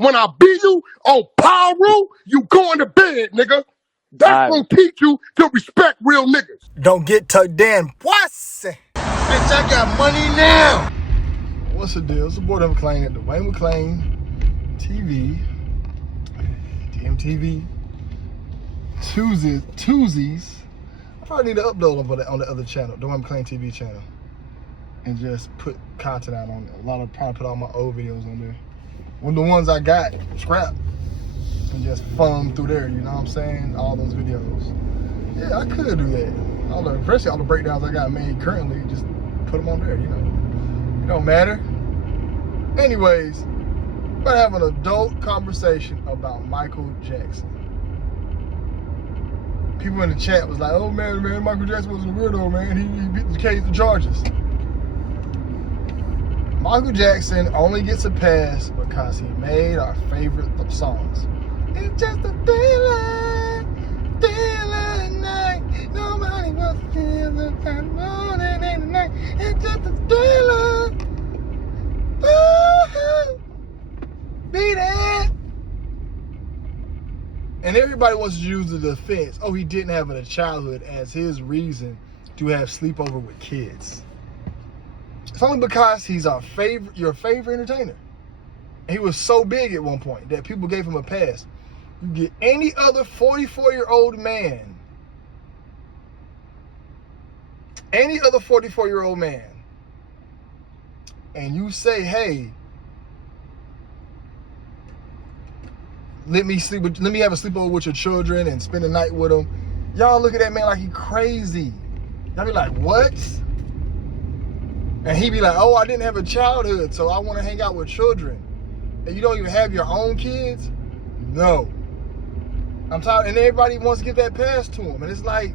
When I beat you on power rule, you going to bed, nigga. That's gonna teach you to respect real niggas. Don't get tucked in, pussy. Bitch, I got money now. What's the deal? It's the boy that McClain at Dwayne McClain TV, DMTV, Tuesdays. I probably need to upload them on the other channel, Dwayne McClain TV channel, and just put content out on it. Probably put all my old videos on there. One of the ones I got scrapped and just fun through there. You know what I'm saying? All those videos. Yeah, I could do that. Especially all the breakdowns I got made currently, just put them on there. You know, it don't matter. Anyways, we're gonna have an adult conversation about Michael Jackson. People in the chat was like, "Oh man, Michael Jackson wasn't a weirdo, man. He beat the case the charges." Michael Jackson only gets a pass because he made our favorite songs. It's just a daylight night. Nobody wants to feel the time more than in the night. It's just a daylight. Beat it. And everybody wants to use the defense, oh, he didn't have a childhood, as his reason to have sleepover with kids. It's only because he's your favorite entertainer. And he was so big at one point that people gave him a pass. You get any other 44-year-old man, and you say, hey, let me have a sleepover with your children and spend the night with them. Y'all look at that man like he crazy. Y'all be like, what? And he be like, oh, I didn't have a childhood, so I want to hang out with children. And you don't even have your own kids? No. I'm tired, and everybody wants to give that pass to him. And it's like,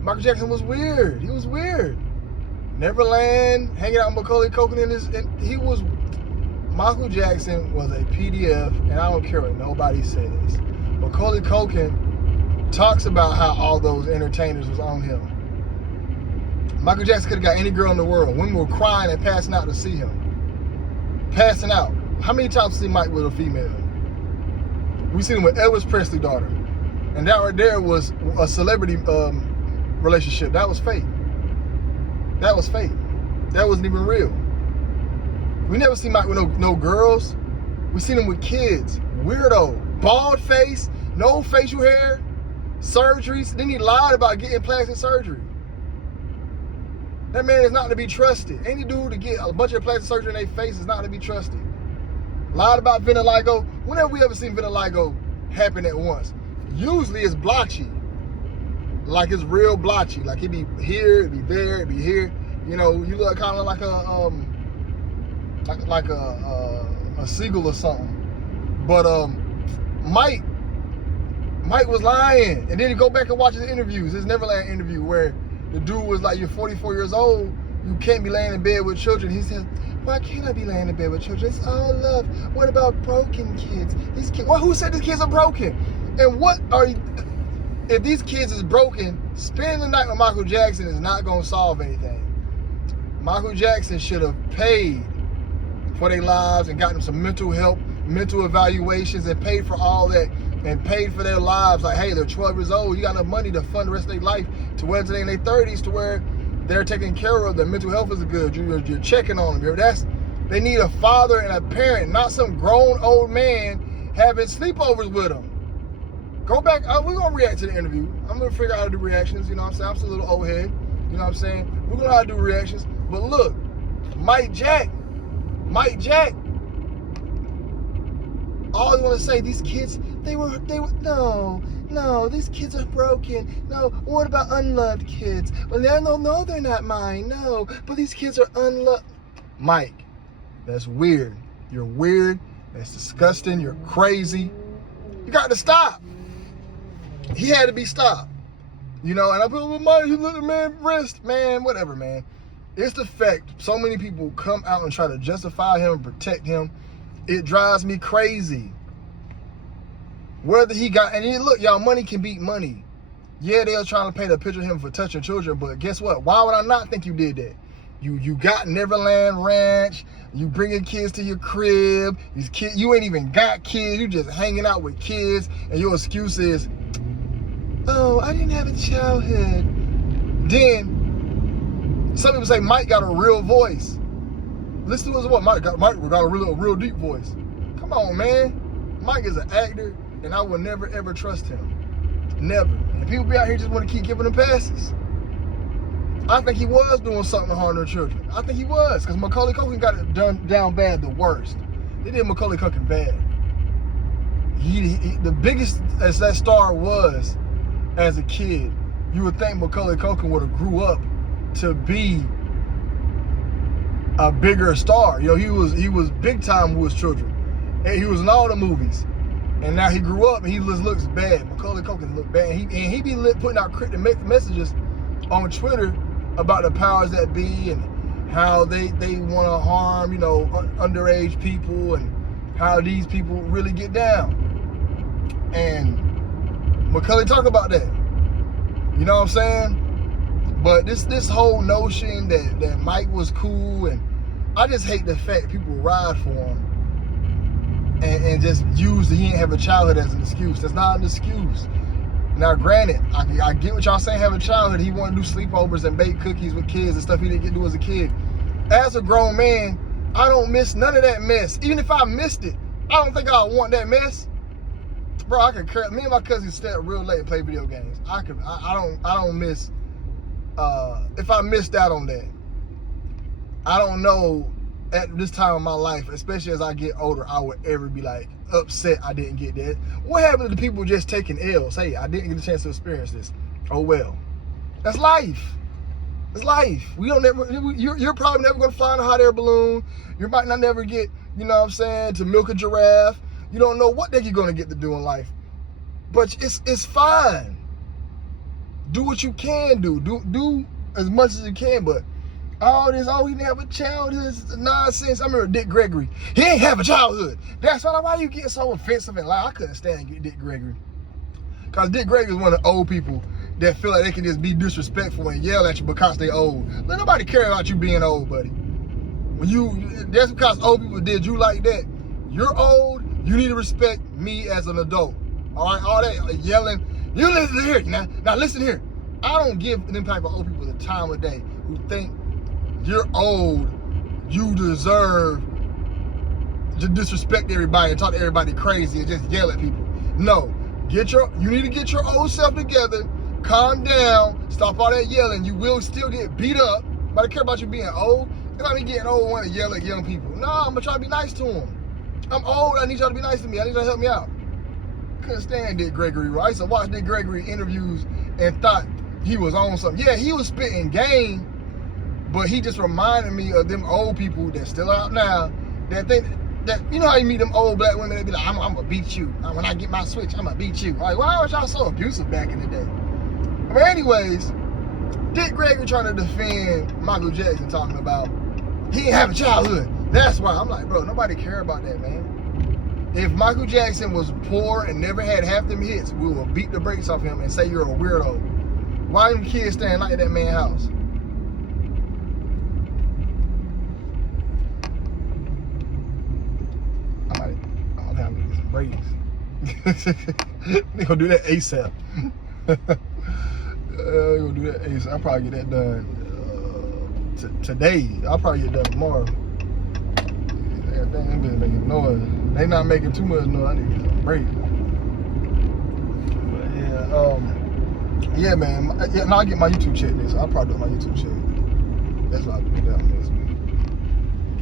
Michael Jackson was weird. He was weird. Neverland, hanging out with Macaulay Culkin Michael Jackson was a PDF, and I don't care what nobody says. Macaulay Culkin talks about how all those entertainers was on him. Michael Jackson could have got any girl in the world. Women were crying and passing out to see him. Passing out. How many times see Mike with a female? We seen him with Elvis Presley's daughter. And that right there was a celebrity relationship. That was fake. That was fake. That wasn't even real. We never seen Mike with no girls. We seen him with kids. Weirdo. Bald face. No facial hair. Surgeries. Then he lied about getting plastic surgery. That man is not to be trusted. Any dude to get a bunch of plastic surgery in their face is not to be trusted. Lied about vitiligo. When have we ever seen vitiligo happen at once? Usually it's blotchy. Like it's real blotchy. Like it be here, it be there, it be here. You know, you look kind of like a seagull or something. But Mike was lying. And then you go back and watch his interviews, his Neverland interview, where the dude was like, you're 44 years old, you can't be laying in bed with children. He said, why can't I be laying in bed with children? It's all love. What about broken kids? These kids, well, who said these kids are broken? And if these kids is broken, spending the night with Michael Jackson is not going to solve anything. Michael Jackson should have paid for their lives and gotten them some mental help, mental evaluations, and paid for all that, and paid for their lives. Like, hey, they're 12 years old. You got enough money to fund the rest of their life to where they're in their 30s to where they're taken care of. Their mental health is good. You're checking on them. They need a father and a parent, not some grown old man having sleepovers with them. Go back. We're going to react to the interview. I'm going to figure out how to do reactions. You know what I'm saying? I'm still a little old head. You know what I'm saying? We're going to know how to do reactions. But look, Mike Jack, all I want to say, these kids, no, these kids are broken. No, what about unloved kids? Well, no, they're not mine. No, but these kids are unloved. Mike, that's weird. You're weird. That's disgusting. You're crazy. You got to stop. He had to be stopped. You know, and I put a little money, he looked at man wrist, man, whatever, man. It's the fact so many people come out and try to justify him and protect him. It drives me crazy. Whether he got, and look, y'all, money can beat money. Yeah, they're trying to paint a picture of him for touching children, but guess what? Why would I not think you did that? You got Neverland Ranch. You bringing kids to your crib. These kids, you ain't even got kids. You just hanging out with kids, and your excuse is, "Oh, I didn't have a childhood." Then some people say Mike got a real voice. Listen to us, what Mike got a real deep voice. Come on, man. Mike is an actor, and I will never ever trust him. Never. And people be out here just want to keep giving him passes. I think he was doing something to harm their children. I think he was, because Macaulay Culkin got it done down bad, the worst. They did Macaulay Culkin bad. He the biggest as that star was as a kid, you would think Macaulay Culkin would have grew up to be a bigger star. You know, he was big time with his children. And he was in all the movies. And now he grew up and he just looks bad. Macaulay Culkin look bad. And he be putting out cryptic messages on Twitter about the powers that be and how they want to harm, you know, underage people and how these people really get down. And Macaulay talk about that. You know what I'm saying? But this whole notion that Mike was cool, and I just hate the fact people ride for him and just use he didn't have a childhood as an excuse. That's not an excuse. Now, granted, I get what y'all saying, have a childhood. He wanted to do sleepovers and bake cookies with kids and stuff he didn't get to do as a kid. As a grown man, I don't miss none of that mess. Even if I missed it, I don't think I want that mess. Bro, I could care. Me and my cousins stay up real late and play video games. I don't miss. If I missed out on that, I don't know at this time of my life, especially as I get older, I would ever be like upset I didn't get that. What happened to the people just taking L's? Hey, I didn't get a chance to experience this. Oh well, that's life. It's life. We don't never. You're probably never gonna fly in a hot air balloon. You might not never get, you know what I'm saying, to milk a giraffe. You don't know what you're gonna get to do in life. But it's fine. Do what you can do. Do as much as you can. But all this, he didn't have a childhood, is nonsense. I remember Dick Gregory. He ain't have a childhood. That's why you get so offensive and loud. I couldn't stand Dick Gregory. Because Dick Gregory is one of the old people that feel like they can just be disrespectful and yell at you because they old. Let nobody care about you being old, buddy. That's because old people did you like that. You're old, you need to respect me as an adult. All right, all that yelling. You listen here, now listen here. I don't give them type of old people the time of day who think you're old, you deserve to disrespect everybody and talk to everybody crazy and just yell at people. No, you need to get your old self together, calm down, stop all that yelling. You will still get beat up. Nobody care about you being old. If I be getting old, want to yell at young people. No, I'm gonna try to be nice to them. I'm old, I need y'all to be nice to me. I need y'all to help me out. Couldn't stand Dick Gregory. I used to watch Dick Gregory interviews and thought he was on something. Yeah, he was spitting game, but he just reminded me of them old people that's still out now that think that, you know how you meet them old black women that be like, I'm gonna beat you. When I get my switch, I'm gonna beat you. Like, why was y'all so abusive back in the day? But anyways, Dick Gregory trying to defend Michael Jackson, talking about he didn't have a childhood. That's why. I'm like, bro, nobody care about that, man. If Michael Jackson was poor and never had half them hits, we will beat the brakes off him and say you're a weirdo. Why them kids staying like that man's house? I'm gonna get some brakes. They gonna do that ASAP. They gonna do that ASAP. I'll probably get that done today. I'll probably get it done tomorrow. Damn, them bitches making noise. They not making too much noise. I need to get some break. But yeah, man. Yeah, I'll get my YouTube check this. I'll probably do my YouTube check. That's what I'll do down this week.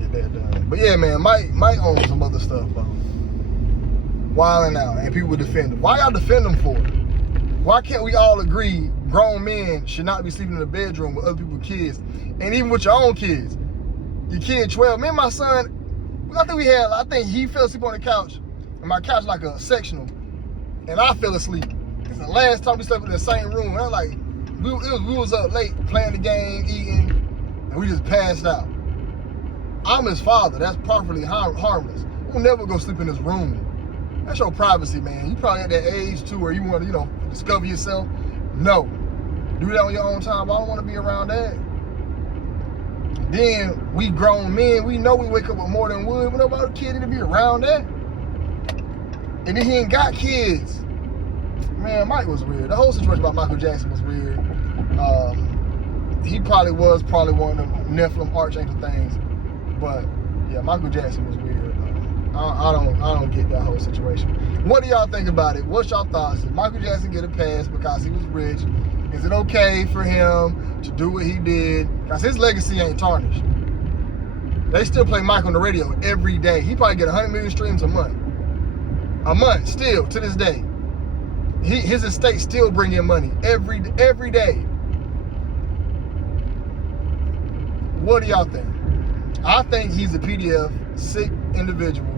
Get that done. But yeah, man, Mike owns some other stuff, bro. Wilding out, and people defend him. Why y'all defend him for? Why can't we all agree grown men should not be sleeping in the bedroom with other people's kids, and even with your own kids? Your kid 12. Me and my son, I think he fell asleep on the couch, and my couch like a sectional, and I fell asleep. It's the last time we slept in the same room. And I'm like, we was up late playing the game, eating, and we just passed out. I'm his father. That's properly harmless. We'll never go sleep in his room. That's your privacy, man. You probably at that age too where you want to, discover yourself. No. Do that on your own time. I don't want to be around that. Then we grown men, we know we wake up with more than wood. We know about a kid to be around that. And then he ain't got kids. Man, Mike was weird. The whole situation about Michael Jackson was weird. He probably was one of them Nephilim archangel things. But yeah, Michael Jackson was weird. I don't get that whole situation. What do y'all think about it? What's y'all thoughts? Did Michael Jackson get a pass because he was rich? Is it okay for him to do what he did? Because his legacy ain't tarnished. They still play Mike on the radio every day. He probably get 100 million streams a month. A month, still, to this day. His estate still bring in money every day. What do y'all think? I think he's a PDF, sick individual,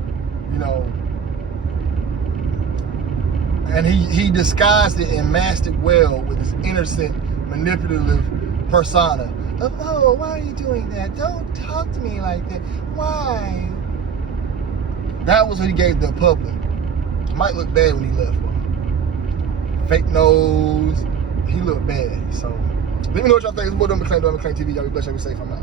you know, and he disguised it and masked it well with his innocent, manipulative persona of, oh, why are you doing that? Don't talk to me like that. Why? That was what he gave the public. Might look bad when he left. Fake nose. He looked bad. So let me know what y'all think. It's more than McClain TV. Y'all be blessed. Y'all be safe. I'm out.